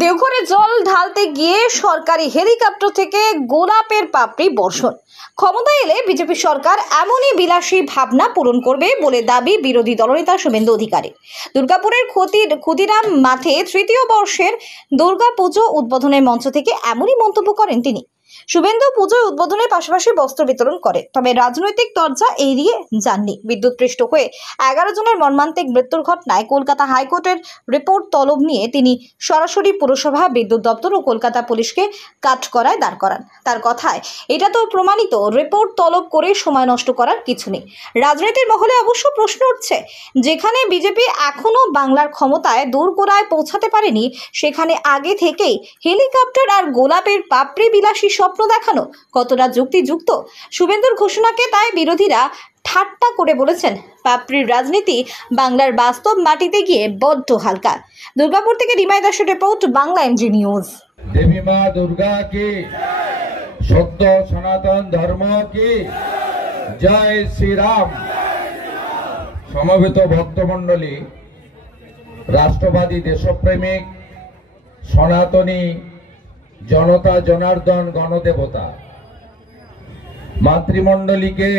দেওঘরে জল ঢালতে গিয়ে সরকারি হেলিকপ্টার থেকে গোলাপের পাপড়ি বর্ষণ। ক্ষমতায় এলে বিজেপি সরকার এমনই বিলাসী ভাবনা পূরণ করবে বলে দাবি বিরোধী দলনেতা শুভেন্দু অধিকারী। দুর্গাপুরের ক্ষুদিরাম মাঠে তৃতীয় বর্ষের দুর্গাপুজো উদ্বোধনের মঞ্চ থেকে এমনই মন্তব্য করেন তিনি। শুভেন্দু পুজোয় উদ্বোধনের পাশাপাশি বস্ত্র বিতরণ করে, তবে রাজনৈতিক তরজা এড়িয়ে যাননি। বিদ্যুৎপৃষ্ট হয়ে 11 জনের মর্মান্তিক মৃত্যুর ঘটনায় কলকাতা হাইকোর্টের রিপোর্ট তলব নিয়ে তিনি সরাসরি পুরসভা, বিদ্যুৎ দপ্তর ও কলকাতা পুলিশকে কাঠগড়ায় দাঁড় করান। তার কথায় এটা তো প্রমাণিত, রিপোর্ট তলব করে সময় নষ্ট করার কিছু নেই। রাজনীতির মহলে অবশ্য প্রশ্ন উঠছে, যেখানে বিজেপি এখনো বাংলার ক্ষমতায় দোরগোড়ায় পৌঁছাতে পারেনি, সেখানে আগে থেকেই হেলিকপ্টার আর গোলাপের পাপড়ি বিলাসী স্বপ্ন দেখানো কতটা যুক্তিযুক্ত। শুভেন্দুর ঘোষণাকে তাই বিরোধীরা ঠাট্টা করে বলেছেন, পাপড়ির রাজনীতি বাংলার বাস্তব মাটিতে গিয়ে বড্ড হালকা। দুর্গাপুর থেকে রিমাই দাসের রিপোর্ট, বাংলা এমজি নিউজ। देवी माँ दुर्गा की, शुद्ध सनातन धर्म की जय श्री राम। समवेत भक्तमंडली, राष्ट्रवादी देशप्रेमिक सनातनी जनता जनार्दन गणदेवता मातृमंडली के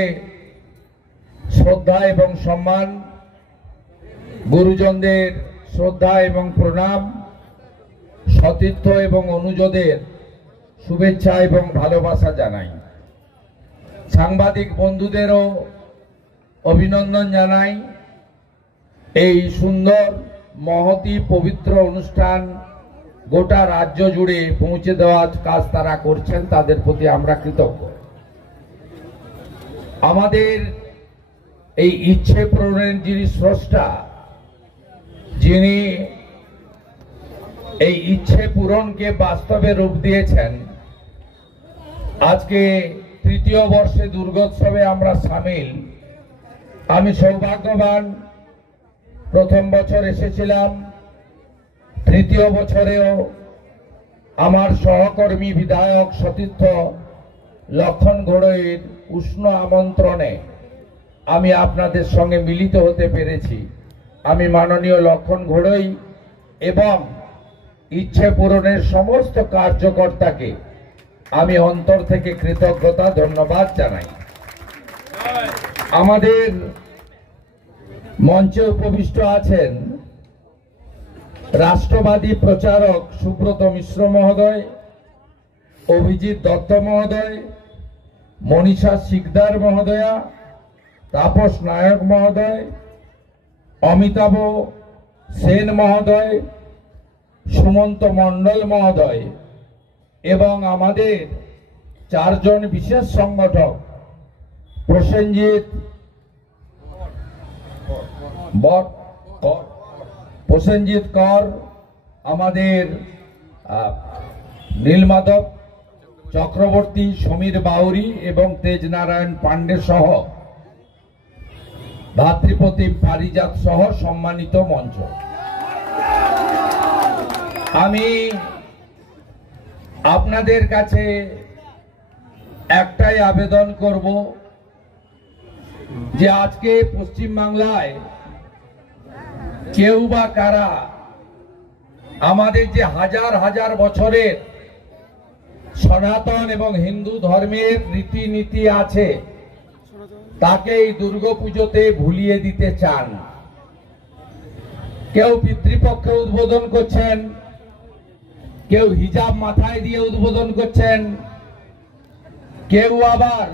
श्रद्धा एवं सम्मान, गुरुजनদের श्रद्धा एवं प्रणाम, सतीर्थ एवं अनुजদের शुभेच्छा एवं भालोबासा जानाई। सांबादिक बंधुदेरो अभिनंदन जानाई। এই সুন্দর মহতি পবিত্র অনুষ্ঠান গোটা রাজ্য জুড়ে পৌঁছে দেওয়ার কাজ তারা করছেন, তাদের প্রতি আমরা কৃতজ্ঞ। আমাদের এই ইচ্ছে পূরণের যিনি স্রষ্টা, যিনি এই ইচ্ছে পূরণকে বাস্তবে রূপ দিয়েছেন, আজকে তৃতীয় বর্ষে দুর্গোৎসবে আমরা সামিল। আমি সৌভাগ্যবান, প্রথম বছর এসেছিলাম, তৃতীয় বছরেও আমার সহকর্মী বিধায়ক সতীর্থ লক্ষণ ঘড়ইয়ের উষ্ণ আমন্ত্রণে আমি আপনাদের সঙ্গে মিলিত হতে পেরেছি। আমি মাননীয় লক্ষণ ঘড়ই এবং ইচ্ছে পূরণের সমস্ত কার্যকর্তাকে আমি অন্তর থেকে কৃতজ্ঞতা ধন্যবাদ জানাই। আমাদের মঞ্চে উপবিষ্ট আছেন রাষ্ট্রবাদী প্রচারক সুব্রত মিশ্র মহোদয়, অভিজিৎ দত্ত মহোদয়, মনীষা শিকদার মহোদয়া, তাপস নায়ক মহোদয়, অমিতাভ সেন মহোদয়, সুমন্ত মণ্ডল মহোদয় এবং আমাদের 4 জন বিশেষ সংগঠক প্রসেনজিৎ কর, আমাদের নীলমাধব চক্রবর্তী, সমীর বাউরি এবং তেজনারায়ণ পান্ডে সহ ভাতৃপ্রতিম পারিজাত সহ সম্মানিত মঞ্চ। আমি আপনাদের কাছে একটাই আবেদন করব যে আজকে পশ্চিম বাংলায় কেউ বা কারা আমাদের যে হাজার হাজার বছরের সনাতন এবং হিন্দু ধর্মের রীতিনীতি আছে, তাকে এই দুর্গাপুজোতে ভুলিয়ে দিতে চান। কেউ পিতৃপক্ষে উদ্বোধন করছেন, কেউ হিজাব মাথায় দিয়ে উদ্বোধন করছেন, কেউ আবার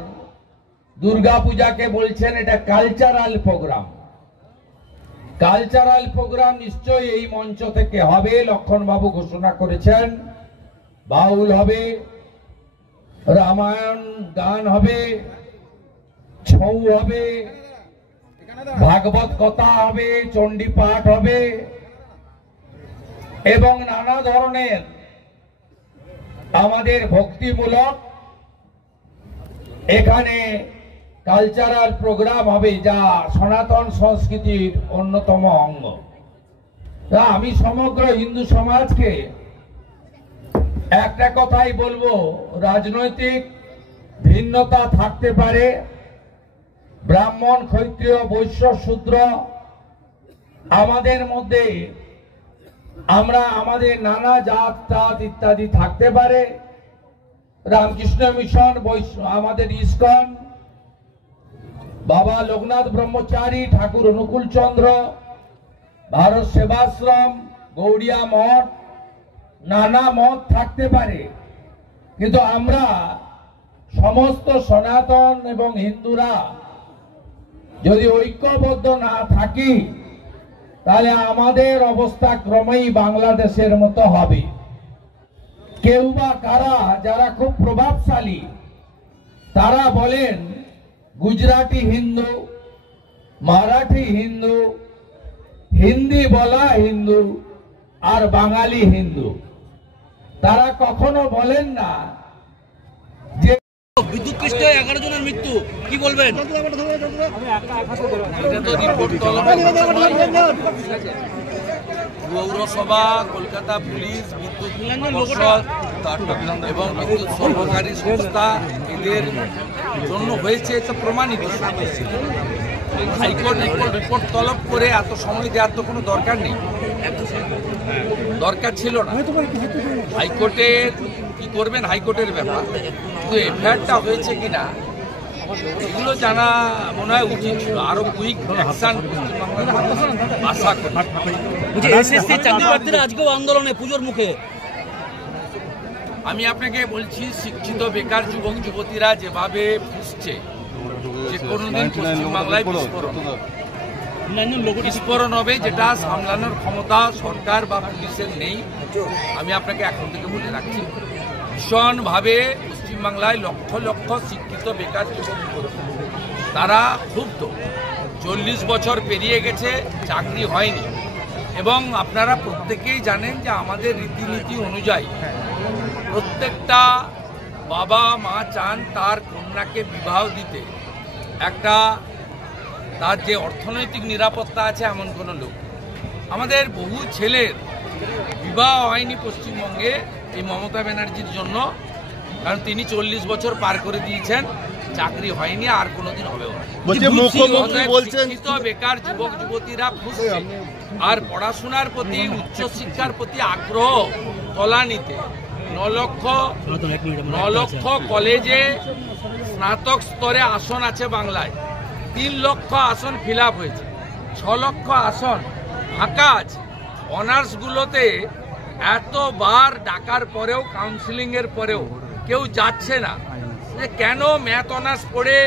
দুর্গাপূজাকে বলছেন এটা কালচারাল প্রোগ্রাম। কালচারাল প্রোগ্রাম নিশ্চয়ই এই মঞ্চ থেকে হবে, লক্ষণবাবু ঘোষণা করেছেন। বাউল হবে, রামায়ণ গান হবে, ছৌ হবে, ভাগবত কথা হবে, চণ্ডী পাঠ হবে এবং নানা ধরনের আমাদের ভক্তিমূলক এখানে কালচারাল প্রোগ্রাম হবে, যা সনাতন সংস্কৃতির অন্যতম অঙ্গ। আমি সমগ্র হিন্দু সমাজকে একটা কথাই বলবো, রাজনৈতিক ভিন্নতা থাকতে পারে, ব্রাহ্মণ, ক্ষত্রিয়, বৈশ্য, শূদ্র, আমাদের মধ্যে আমরা আমাদের নানা জাত টাত ইত্যাদি থাকতে পারে, রামকৃষ্ণ মিশন, আমাদের ইস্কন, বাবা লোকনাথ ব্রহ্মচারী, ঠাকুর অনুকূল চন্দ্র, ভারত সেবাশ্রম, গৌড়িয়া মঠ, নানা মত থাকতে পারে, কিন্তু আমরা সমস্ত সনাতন এবং হিন্দুরা যদি ঐক্যবদ্ধ না থাকি তাহলে আমাদের অবস্থা ক্রমেই বাংলাদেশের মতো হবে। কেউ বা কারা যারা খুব প্রভাবশালী তারা বলেন গুজরাটি হিন্দু, মারাঠি হিন্দু, হিন্দি বলা হিন্দু আর বাঙালি হিন্দু। তারা কখনো বলেন না যে বিদ্যুৎ পৃষ্ঠে 11 জনের মৃত্যু, কি বলবেন? পৌরসভা, কলকাতা পুলিশ, বিদ্যুৎ পর্ষদ এবং বিদ্যুৎ সরবরাহকারী সংস্থা এদের জন্য হয়েছে, এটা প্রমাণিত। হাইকোর্ট রিপোর্ট তলব করে এত সময় দেওয়ার তো কোনো দরকার নেই, দরকার ছিল না। হাইকোর্টের কি করবেন, হাইকোর্টের ব্যাপার, কিন্তু এফআইআরটা হয়েছে কিনা এগুলো জানা মনে হয় উচিত ছিল। আরো কুইক অ্যাকশন আশা করি। এসএসসি চাকরি প্রার্থীরা আজকেও আন্দোলনে, পুজোর মুখে। আমি আপনাকে বলছি, শিক্ষিত বেকার যুবক যুবতীরা যেভাবে ফুসছে, যে কোনোদিন পশ্চিমবাংলায় বিস্ফোরণ হবে, যেটা সামলানোর ক্ষমতা সরকার বা পুলিশের নেই। আমি আপনাকে এখন থেকে বলে রাখছি, ভীষণভাবে পশ্চিমবাংলায় লক্ষ লক্ষ শিক্ষিত বেকার যুবক যুবতী তারা ক্ষুব্ধ। 40 বছর পেরিয়ে গেছে, চাকরি হয়নি, এবং আপনারা প্রত্যেকেই জানেন যে আমাদের রীতিনীতি অনুযায়ী প্রত্যেকটা বাবা মা চান তার কন্যাকে বিবাহ দিতে একটা তার যে অর্থনৈতিক নিরাপত্তা আছে এমন কোনো লোক। আমাদের বহু ছেলের বিবাহ হয়নি পশ্চিমবঙ্গে এই মমতা ব্যানার্জির জন্য, কারণ তিনি 40 বছর পার করে দিয়েছেন, চাকরি হয়নি, আর কোনোদিন হবেও না। শিক্ষিত বেকার যুবক যুবতীরা ফুসছে, আর পড়াশোনার প্রতি, উচ্চশিক্ষার প্রতি আগ্রহ তলানিতে। 9 লক্ষ কলেজে স্নাতক স্তরে আসন আছে বাংলায়, 3 লক্ষ আসন ফিল আপ হয়েছে, 6 লক্ষ আসন ফাঁকা আছে। অনার্সগুলোতে এতবার ডাকার পরেও, কাউন্সিলিং এর পরেও কেউ যাচ্ছে না। যে কেন ম্যাথ অনার্স পড়ে,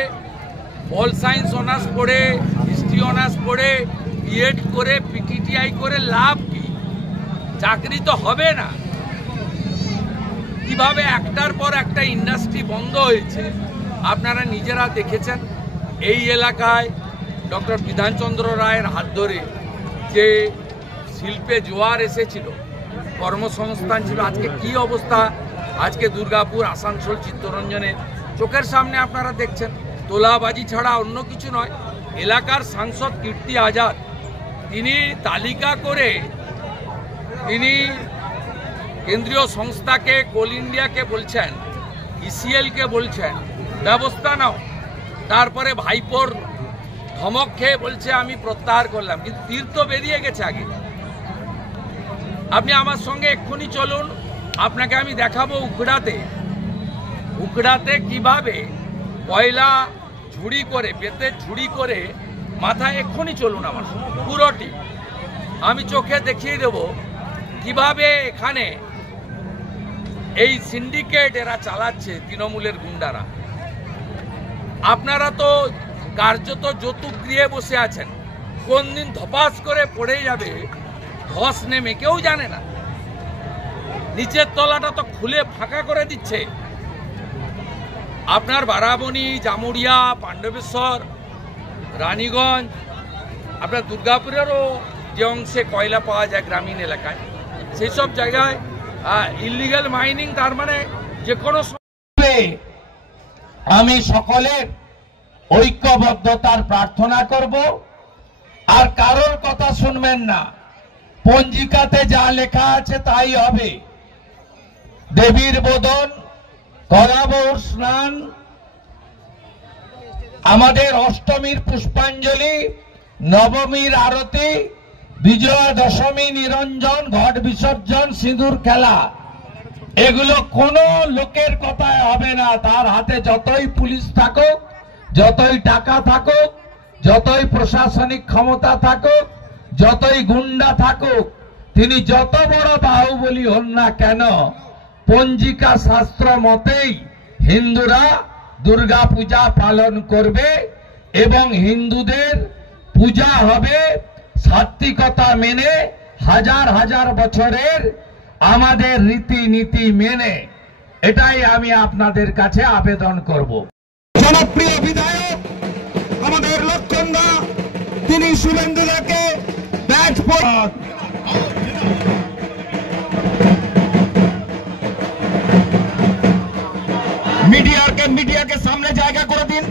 পল সায়েন্স অনার্স পড়ে, হিস্ট্রি অনার্স পড়ে, বিএড করে, পিটিটিআই করে লাভ কি? চাকরি তো হবে না। কিভাবে একটার পর একটা ইন্ডাস্ট্রি বন্ধ হয়েছে আপনারা নিজেরা দেখেছেন। এই এলাকায় ডক্টর বিধানচন্দ্র রায়ের হাত ধরে যে শিল্পে জোয়ার এসেছিল, কর্মসংস্থান ছিল, আজকে কি অবস্থা। আজকে দুর্গাপুর, আসানসোল, চিত্তরঞ্জনে চোখের সামনে আপনারা দেখছেন। তোলাবাজি ছাড়া অন্য কিছু নয়। এলাকার সাংসদ কীর্তি আজাদ তিনি তালিকা করে তিনি কেন্দ্রীয় সংস্থাকে, কোল ইন্ডিয়াকে বলছেন, ইসিএলকে বলছেন ব্যবস্থা নাও। তারপরে ভাইপোর ধমক খেয়ে বলছে আমি প্রত্যাহার করলাম, কিন্তু তীর তো বেরিয়ে গেছে আগে। আপনি আমার সঙ্গে এক্ষুনি চলুন, আপনাকে আমি দেখাবো উকড়াতে কিভাবে কয়লা ঝুড়ি করে, বেতের ঝুড়ি করে মাথায়, এক্ষুনি চলুন আমার সঙ্গে, পুরোটি আমি চোখে দেখিয়ে দেব কিভাবে এখানে এই সিন্ডিকেট এরা চালাচ্ছে, তৃণমূলের গুন্ডারা। আপনারা তো কার্যত যৌতুক গৃহে বসে আছেন, কোন দিন ধপাস করে পড়ে যাবে ধস নেমে কেউ জানে না। নিচের তলাটা তো খুলে ফাঁকা করে দিচ্ছে। আপনার বারাবণী, জামুরিয়া, পাণ্ডবেশ্বর, রানীগঞ্জ, আপনার দুর্গাপুরেরও যে অংশে কয়লা পাওয়া যায় গ্রামীণ এলাকায়, সেই সব জায়গায় ইলিগাল মাইনিং। তার মানে যে কোনো আমি সকলের ঐক্যবদ্ধতার প্রার্থনা করব, আর কারোর কথা শুনবেন না। পঞ্জিকাতে যা লেখা আছে তাই হবে। দেবীর বোধন, কলাবর স্নান, আমাদের অষ্টমীর পুষ্পাঞ্জলি, নবমীর আরতি, বিজয়া দশমী, নিরঞ্জন, ঘট বিসর্জন, সিঁদুর খেলা, এগুলো কোনো লোকের কথায় হবে না। তার হাতে যতই পুলিশ থাকুক, যতই টাকা থাকুক, যতই প্রশাসনিক ক্ষমতা থাকুক, যতই গুন্ডা থাকুক, তিনি যত বড় বাহুবলী হন না কেন, পঞ্জিকা শাস্ত্র মতেই হিন্দুরা দুর্গা পূজা পালন করবে এবং হিন্দুদের পূজা হবে সাত্বিকতা মেনে, হাজার হাজার বছরের আমাদের রীতিনীতি মেনে। এটাই আমি আপনাদের কাছে আবেদন করব। জনপ্রিয় বিধায়ক আমাদের লক্ষণদা, তিনি শুভেন্দুদাকে ব্যাচ মিডিয়াকে সামনে জায়গা করে দিন,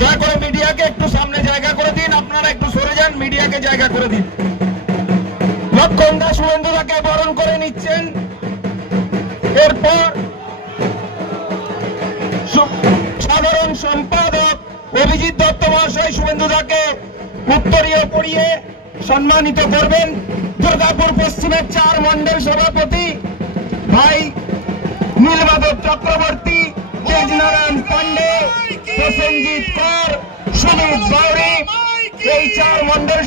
দয়া করে মিডিয়াকে একটু সামনে জায়গা করে দিন, আপনারা একটু সরে যান, মিডিয়াকে জায়গা করে দিন। লক্ষণদা শুভেন্দুদাকে বরণ করে নিচ্ছেন। এরপর সাধারণ সম্পাদক অভিজিৎ দত্ত মহাশয় শুভেন্দুদাকে উত্তরীয় পরিয়ে সম্মানিত করবেন। দুর্গাপুর পশ্চিমের 4 মন্ডল সভাপতি ভাই নীলমাধব চক্রবর্তী, তেজনারায়ণ পান্ডে, প্রসেনজিৎ কর, সুমিত বাউরি, এই 4 মন্ডল